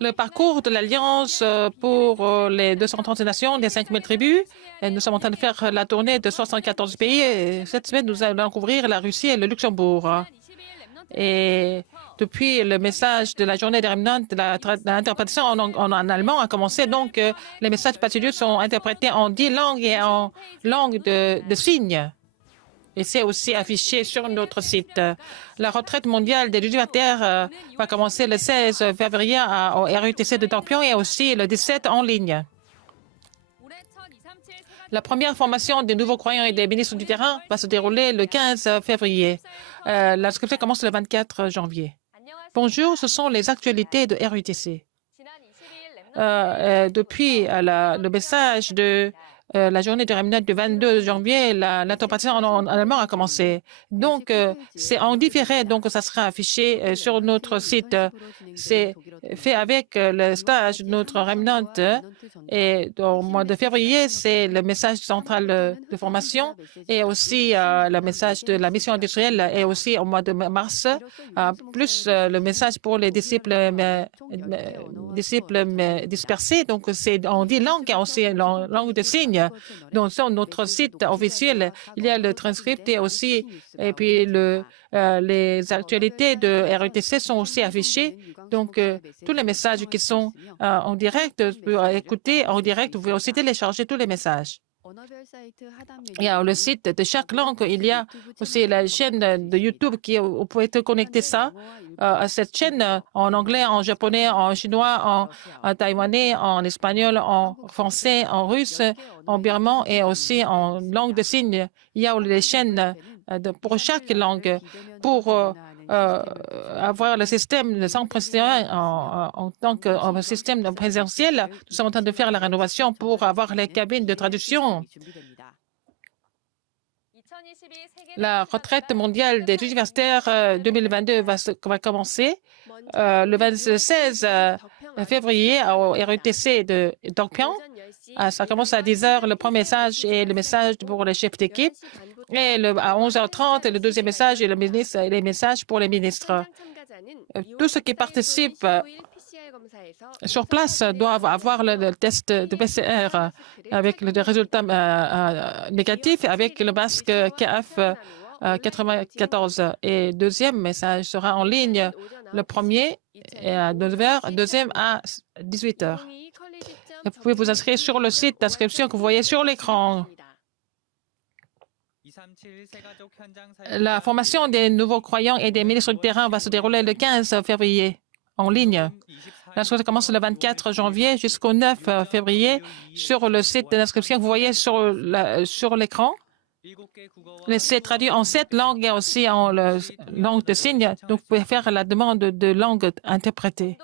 le parcours de l'Alliance pour les 230 nations des 5000 tribus. Et nous sommes en train de faire la tournée de 74 pays. Et cette semaine, nous allons couvrir la Russie et le Luxembourg. Et depuis le message de la journée des remnants, l'interprétation en allemand a commencé. Donc, les messages patriotiques sont interprétés en 10 langues et en langue de signes. Et c'est aussi affiché sur notre site. La retraite mondiale des universitaires va commencer le 16 février au RUTC de Dorpion et aussi le 17 en ligne. La première formation des nouveaux croyants et des ministres du terrain va se dérouler le 15 février. L'inscription commence le 24 janvier. Bonjour, ce sont les actualités de RUTC. Depuis le message de la journée de remnant du 22 janvier, l'interprétation en allemand a commencé. Donc, c'est en différé, donc ça sera affiché sur notre site. C'est fait avec le stage de notre remnant. Et au mois de février, c'est le message central de formation et aussi le message de la mission industrielle et aussi au mois de mars, plus le message pour les disciples dispersés. Donc, c'est en 10 langues et aussi en langue de signes. Donc, sur notre site officiel, il y a le transcript et puis les actualités de RUTC sont aussi affichées. Donc, tous les messages qui sont en direct, vous pouvez écouter en direct, vous pouvez aussi télécharger tous les messages. Il y a le site de chaque langue. Il y a aussi la chaîne de YouTube qui vous pouvez te connecter ça à cette chaîne en anglais, en japonais, en chinois, en taïwanais, en espagnol, en français, en russe, en birman et aussi en langue de signes. Il y a les chaînes pour chaque langue pour avoir le système de sans précédent en tant que système présentiel. Nous sommes en train de faire la rénovation pour avoir les cabines de traduction. La retraite mondiale des universitaires 2022 va commencer le 16 février au RUTC de Dorpion. Ça commence à 10 heures, le premier message et le message pour les chefs d'équipe. Et à 11h30, le deuxième message et les messages pour les ministres. Tous ceux qui participent sur place doivent avoir le test de PCR avec le résultat négatif avec le masque KF94. Et deuxième message sera en ligne. Le premier est à 9h, deuxième à 18h. Vous pouvez vous inscrire sur le site d'inscription que vous voyez sur l'écran. La formation des nouveaux croyants et des ministres du terrain va se dérouler le 15 février en ligne. L'inscription commence le 24 janvier jusqu'au 9 février sur le site d'inscription que vous voyez sur l'écran. C'est traduit en 7 langues et aussi en langue de signes. Donc, vous pouvez faire la demande de langue interprétée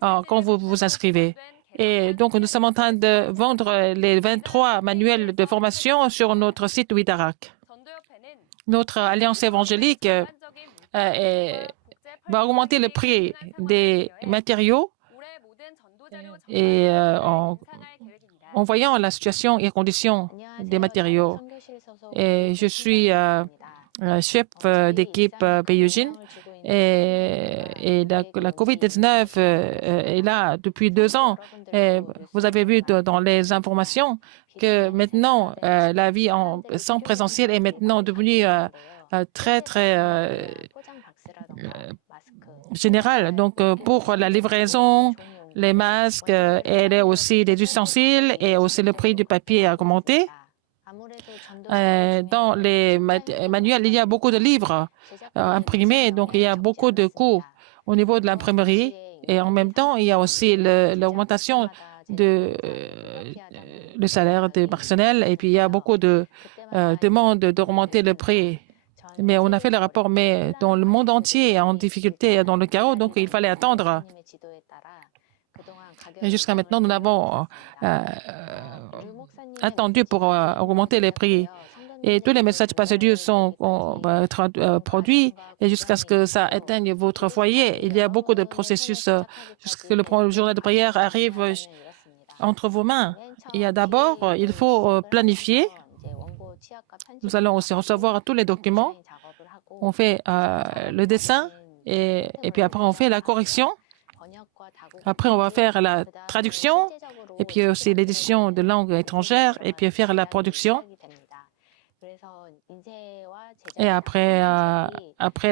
quand vous vous inscrivez. Et donc, nous sommes en train de vendre les 23 manuels de formation sur notre site Widarak. Notre alliance évangélique va augmenter le prix des matériaux et en voyant la situation et conditions des matériaux. Et je suis chef d'équipe Beijing. Et la COVID-19 est là depuis 2 ans. Et vous avez vu dans les informations que maintenant, la vie sans présentiel est maintenant devenue très, très générale. Donc, pour la livraison, les masques et aussi des ustensiles et aussi le prix du papier a augmenté. Dans les manuels, il y a beaucoup de livres imprimés, donc il y a beaucoup de coûts au niveau de l'imprimerie. Et en même temps, il y a aussi l'augmentation du salaire du personnel. Et puis, il y a beaucoup de demandes d'augmenter le prix. Mais on a fait le rapport, mais dans le monde entier est en difficulté et dans le chaos, donc il fallait attendre. Et jusqu'à maintenant, nous avons attendu pour augmenter les prix. Et tous les messages passagers sont produits et jusqu'à ce que ça atteigne votre foyer. Il y a beaucoup de processus jusqu'à ce que le journal de prière arrive entre vos mains. Il y a d'abord, il faut planifier. Nous allons aussi recevoir tous les documents. On fait le dessin et puis après on fait la correction. Après, on va faire la traduction et puis aussi l'édition de langue étrangère et puis faire la production. Et après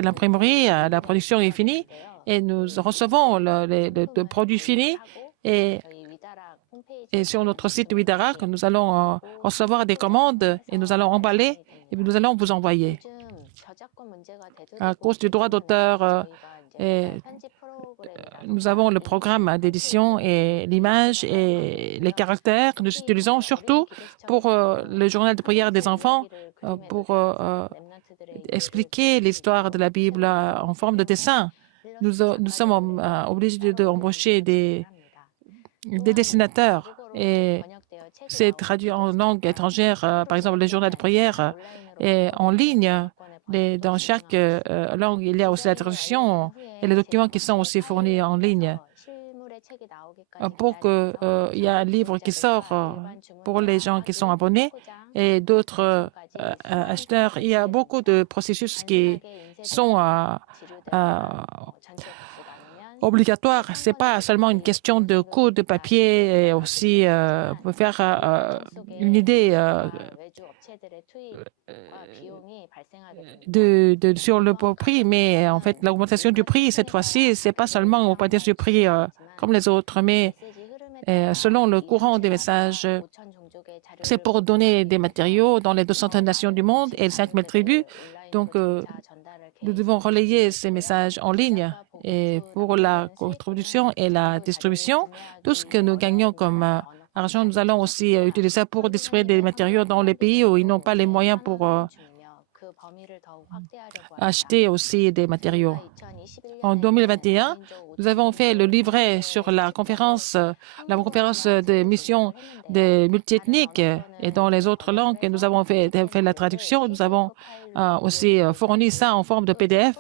l'imprimerie, la production est finie et nous recevons le produit fini et, et sur notre site Widarak, nous allons recevoir des commandes et nous allons emballer et puis nous allons vous envoyer. À cause du droit d'auteur, nous avons le programme d'édition et l'image et les caractères que nous utilisons surtout pour le journal de prière des enfants, pour expliquer l'histoire de la Bible en forme de dessin. Nous sommes obligés d'embaucher des dessinateurs et c'est traduit en langue étrangère, par exemple, le journal de prière est en ligne. Dans chaque langue, il y a aussi la traduction et les documents qui sont aussi fournis en ligne. Pour qu'il y ait un livre qui sort pour les gens qui sont abonnés et d'autres acheteurs, il y a beaucoup de processus qui sont obligatoires. Ce n'est pas seulement une question de coût de papier et aussi pour faire une idée sur le prix, mais en fait, l'augmentation du prix, cette fois-ci, ce n'est pas seulement une augmentation du prix comme les autres, mais selon le courant des messages, c'est pour donner des matériaux dans les 200 nations du monde et les 5000 tribus. Donc, nous devons relayer ces messages en ligne. Et pour la production et la distribution, tout ce que nous gagnons comme argent, nous allons aussi utiliser ça pour distribuer des matériaux dans les pays où ils n'ont pas les moyens pour acheter aussi des matériaux. En 2021, nous avons fait le livret sur la conférence des missions des multiethniques et dans les autres langues. Nous avons fait la traduction. Nous avons aussi fourni ça en forme de PDF.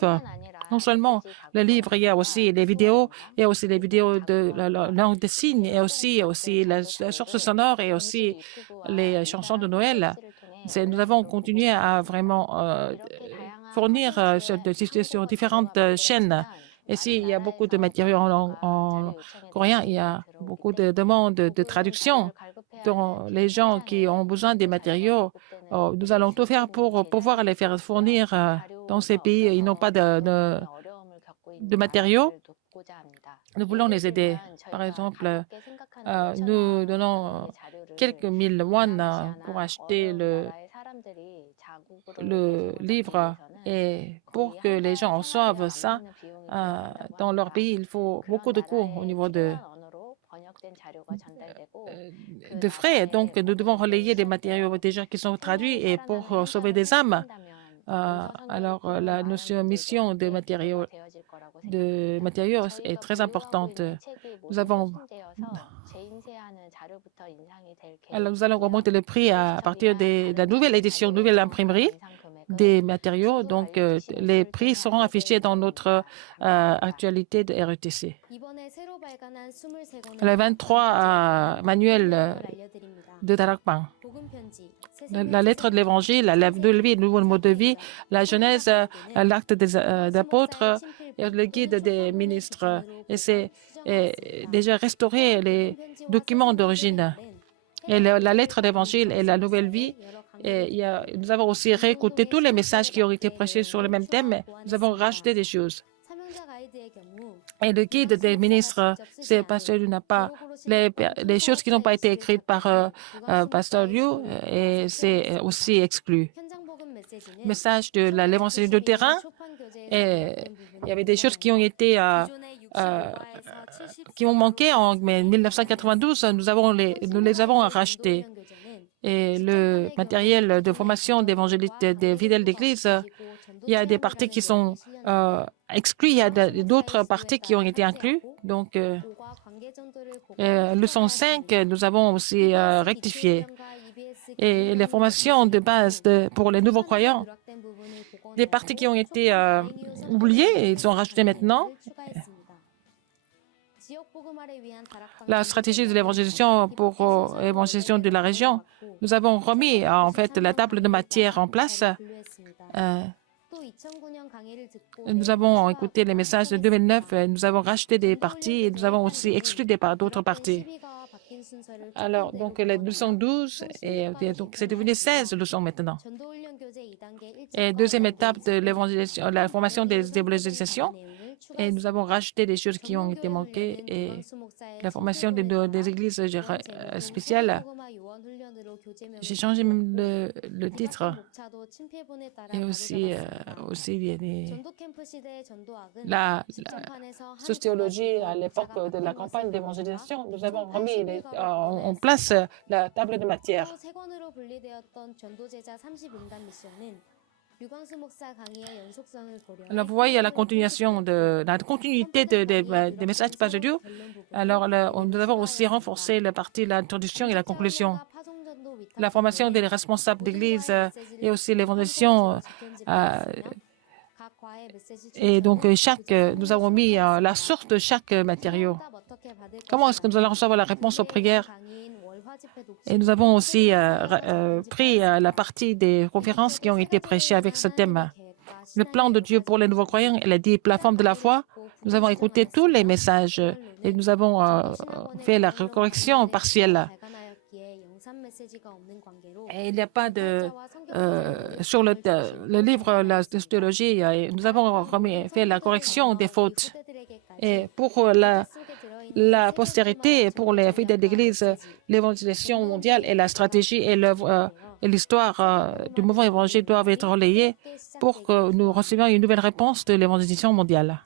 Non seulement le livre, il y a aussi les vidéos, il y a aussi les vidéos de la langue des signes, et aussi la source sonore et aussi les chansons de Noël. Nous avons continué à vraiment fournir sur différentes chaînes. Ici, il y a beaucoup de matériaux en coréen. Il y a beaucoup de demandes de traduction. Donc, les gens qui ont besoin des matériaux, nous allons tout faire pour pouvoir les faire fournir dans ces pays. Ils n'ont pas de matériaux. Nous voulons les aider. Par exemple, nous donnons quelques mille won pour acheter le livre et pour que les gens reçoivent ça dans leur pays, il faut beaucoup de coûts au niveau de frais. Donc, nous devons relayer des matériaux déjà qui sont traduits et pour sauver des âmes. Alors, la mission de matériaux est très importante. Nous allons remonter le prix à partir de la nouvelle édition, nouvelle imprimerie des matériaux. Donc, les prix seront affichés dans notre actualité de RETC. Le 23 manuel de Darakbang. La lettre de l'Évangile, la lettre de vie, le nouveau mode de vie, la Genèse, l'acte des apôtres et le guide des ministres. Et c'est déjà restaurer les documents d'origine. Et la lettre d'Évangile et la nouvelle vie. Et nous avons aussi réécouté tous les messages qui ont été prêchés sur le même thème, mais nous avons rajouté des choses. Et le guide des ministres, c'est Pasteur Liu n'a pas les choses qui n'ont pas été écrites par Pasteur Liu et c'est aussi exclu. Message de l'évangile de terrain, et il y avait des choses qui ont été qui ont manqué en 1992. Nous les avons rachetées. Et le matériel de formation d'évangélistes des fidèles d'Église, il y a des parties qui sont exclues, il y a d'autres parties qui ont été incluses. Donc, leçon 5, nous avons aussi rectifié. Et les formations de base pour les nouveaux croyants, des parties qui ont été oubliées, ils sont rajoutées maintenant. La stratégie de l'évangélisation pour l'évangélisation de la région, nous avons remis en fait la table de matière en place Nous avons écouté les messages de 2009, nous avons racheté des partis et nous avons aussi exclu d'autres partis. Alors, donc, les 212, et donc, c'est devenu 16 leçons maintenant. Et deuxième étape de l'évangélisation, la formation des évangélisations. Et nous avons rajouté des choses qui ont été manquées et la formation des églises spéciales. J'ai changé même le titre. Et aussi la sociologie à l'époque de la campagne d'évangélisation. Nous avons remis en place la table de matière. Alors, vous voyez la continuation la continuité des messages pas de Dieu. Alors, nous avons aussi renforcé la partie de l'introduction et la conclusion. La formation des responsables d'église et aussi l'évangélisation. Et donc, nous avons mis la source de chaque matériau. Comment est-ce que nous allons recevoir la réponse aux prières? Et nous avons aussi pris la partie des conférences qui ont été prêchées avec ce thème. Le plan de Dieu pour les nouveaux croyants, il a dit plateforme de la foi. Nous avons écouté tous les messages et nous avons fait la correction partielle. Et il n'y a pas de... sur le livre, la théologie, nous avons fait la correction des fautes. Et pour la postérité, pour les fidèles d'Église, l'évangélisation mondiale et la stratégie et l'histoire du mouvement évangélique doivent être relayées pour que nous recevions une nouvelle réponse de l'évangélisation mondiale.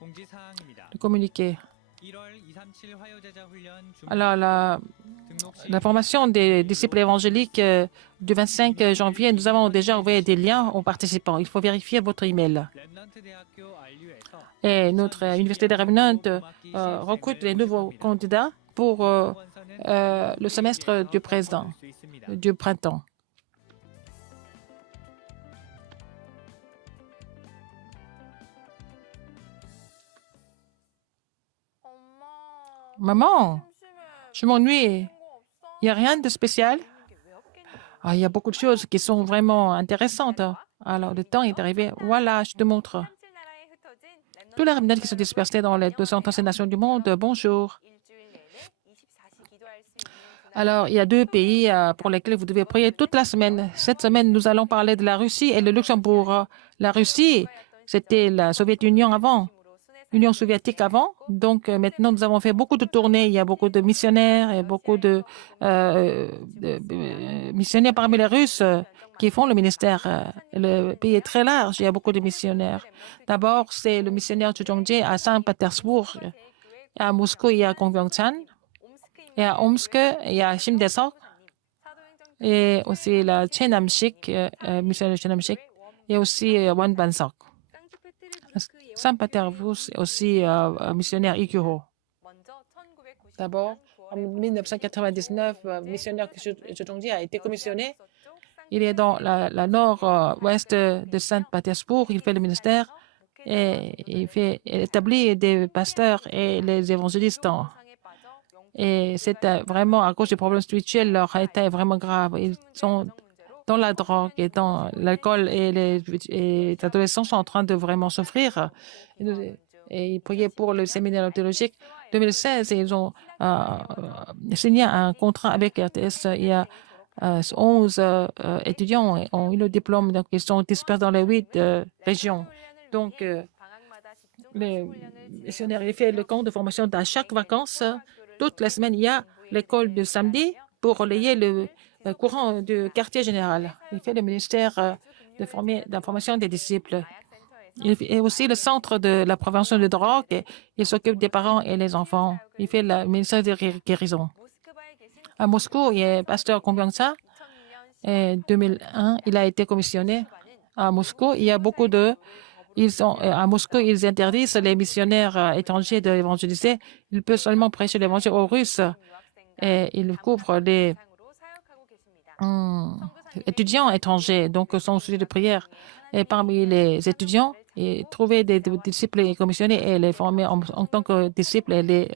Le communiqué. Alors, la formation des disciples évangéliques du 25 janvier, nous avons déjà envoyé des liens aux participants. Il faut vérifier votre email. Et notre université de Remnant recrute les nouveaux candidats pour le semestre du printemps. Maman, je m'ennuie. Il n'y a rien de spécial? Il y a beaucoup de choses qui sont vraiment intéressantes. Alors, le temps est arrivé. Voilà, je te montre. Tous les remnants qui sont dispersés dans les 236 nations du monde, bonjour. Alors, il y a 2 pays pour lesquels vous devez prier toute la semaine. Cette semaine, nous allons parler de la Russie et le Luxembourg. La Russie, c'était la Soviet-Union avant. Union soviétique avant. Donc, maintenant, nous avons fait beaucoup de tournées. Il y a beaucoup de missionnaires et beaucoup de missionnaires parmi les Russes qui font le ministère. Le pays est très large. Il y a beaucoup de missionnaires. D'abord, c'est le missionnaire de Zhongje à Saint-Pétersbourg. À Moscou, il y a Gongbyongchan. Et à Omsk, il y a Shimdaesok. Et aussi la Chenamshik, missionnaire Chenamshik. Et aussi Wanbansok. Saint-Pétersbourg, aussi missionnaire Ikuro. D'abord, en 1999, missionnaire Zhongji a été commissionné. Il est dans la nord-ouest de Saint-Pétersbourg. Il fait le ministère et il établit des pasteurs et les évangélistes. Et c'est vraiment à cause des problèmes spirituels, leur état est vraiment grave. Ils sont dans la drogue et dans l'alcool et les adolescents sont en train de vraiment souffrir. Et ils priaient pour le séminaire théologique 2016 et ils ont signé un contrat avec RTS. Il y a 11 étudiants ont eu le diplôme, donc ils sont dispersés dans les 8 régions. Donc, les missionnaires ont fait le camp de formation à chaque vacances. Toutes les semaines, il y a l'école de samedi pour relayer le courant du quartier général. Il fait le ministère de formation des disciples. Il fait aussi le centre de la prévention de drogue. Il s'occupe des parents et des enfants. Il fait le ministère de guérison. À Moscou, il y a pasteur Gongbyongchan. En 2001, il a été commissionné. À Moscou, il y a beaucoup de... à Moscou, ils interdisent les missionnaires étrangers d'évangéliser. Ils peuvent seulement prêcher l'évangile aux Russes. Et ils couvrent les étudiants étrangers, donc sont sujet de prière. Et parmi les étudiants, trouver des disciples commissionnés et les former en tant que disciples et les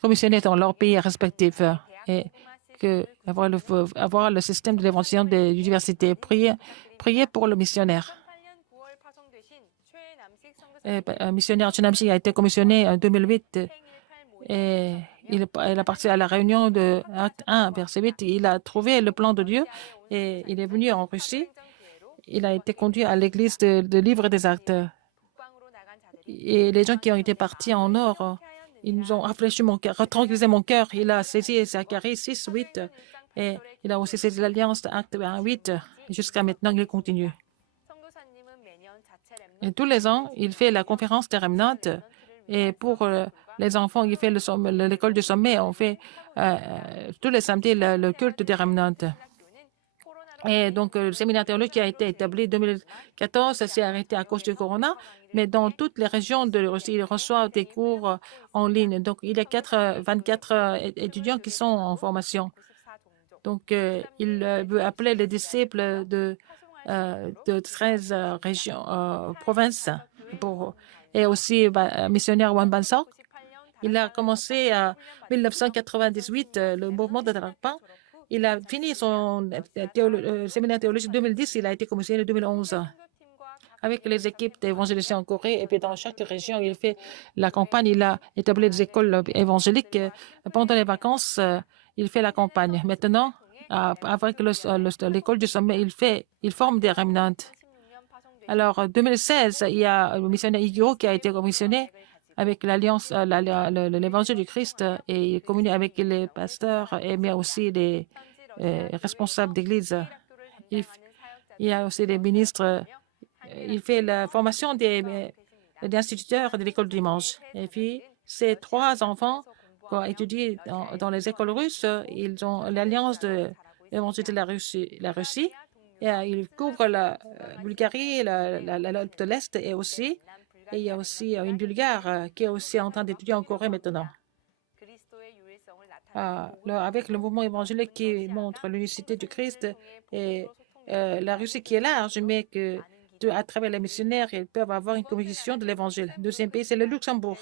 commissionner dans leurs pays respectifs. Et avoir le système de l'évangélisation des universités. Prier pour le missionnaire. missionnaire Chinamji a été commissionné en 2008 et il a parti à la réunion de Acte 1, verset 8. Il a trouvé le plan de Dieu et il est venu en Russie. Il a été conduit à l'église de Livre des Actes. Et les gens qui ont été partis en Nord, ils nous ont rafraîchi mon cœur, tranquillisé mon cœur. Il a saisi Zacharie 6, 8 et il a aussi saisi l'alliance d'Acte 1, 8. Jusqu'à maintenant, il continue. Et tous les ans, il fait la conférence des remnantes. Et pour les enfants, il fait l'école du sommet. On fait tous les samedis le culte des remnantes. Et donc, le séminaire théologique qui a été établi en 2014, ça s'est arrêté à cause du corona. Mais dans toutes les régions de Russie, il reçoit des cours en ligne. Donc, il y a 24 étudiants qui sont en formation. Donc, il veut appeler les disciples de 13 régions, provinces. Et aussi, missionnaire Wan Bansok. Il a commencé en 1998 le mouvement de Tarakpan. Il a fini son séminaire théologique en 2010. Il a été commissionné en 2011 avec les équipes d'évangélisation en Corée. Et puis, dans chaque région, il fait la campagne. Il a établi des écoles évangéliques. Pendant les vacances, il fait la campagne. Maintenant, avec l'école du sommet, il forme des remnantes. Alors, en 2016, il y a le missionnaire Igyo qui a été commissionné avec l'Alliance, l'Évangile du Christ, et il communique avec les pasteurs, mais aussi les responsables d'église. Il y a aussi des ministres. Il fait la formation des instituteurs de l'école du dimanche. Et puis, ces 3 enfants qui ont étudié dans les écoles russes, ils ont l'Alliance de l'Évangile de la Russie. Et, ils couvrent la Bulgarie, l'Europe de l'Est et aussi. Et il y a aussi une Bulgare qui est aussi en train d'étudier en Corée maintenant. Avec le mouvement évangélique qui montre l'unicité du Christ et la Russie qui est large, mais que à travers les missionnaires, ils peuvent avoir une communication de l'Évangile. Deuxième pays, c'est le Luxembourg.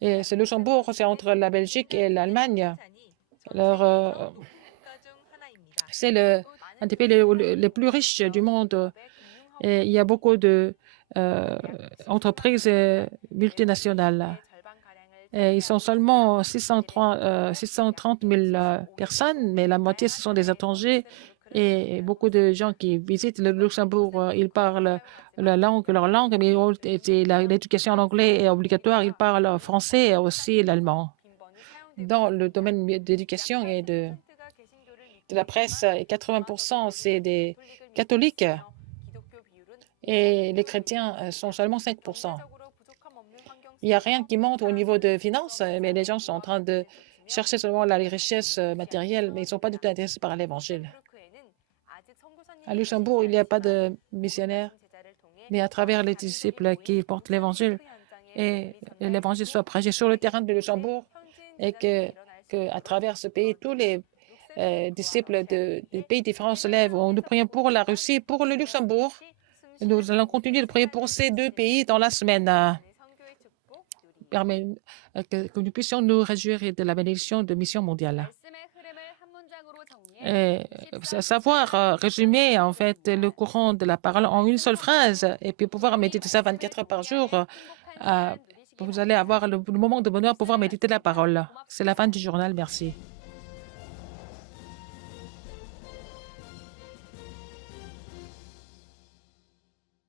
Et ce Luxembourg, c'est entre la Belgique et l'Allemagne. Alors, c'est un des pays les plus riches du monde. Et il y a beaucoup d'entreprises multinationales. Et ils sont seulement 630 000 personnes, mais la moitié, ce sont des étrangers. Et beaucoup de gens qui visitent le Luxembourg, ils parlent leur langue, mais l'éducation en anglais est obligatoire. Ils parlent français et aussi l'allemand. Dans le domaine de l'éducation et de la presse, 80% c'est des catholiques et les chrétiens sont seulement 5%. Il n'y a rien qui monte au niveau de finances, mais les gens sont en train de chercher seulement les richesses matérielles, mais ils ne sont pas du tout intéressés par l'Évangile. À Luxembourg, il n'y a pas de missionnaires, mais à travers les disciples qui portent l'Évangile, et l'Évangile soit prêché sur le terrain de Luxembourg, et à travers ce pays, tous les disciples des pays différents se lèvent. Nous prions pour la Russie, pour le Luxembourg. Nous allons continuer de prier pour ces 2 pays dans la semaine. Que nous puissions nous réjouir de la bénédiction de Mission mondiale. Savoir résumer en fait le courant de la parole en une seule phrase et puis pouvoir méditer ça 24 heures par jour, vous allez avoir le moment de bonheur pour pouvoir méditer la parole. C'est la fin du journal. Merci.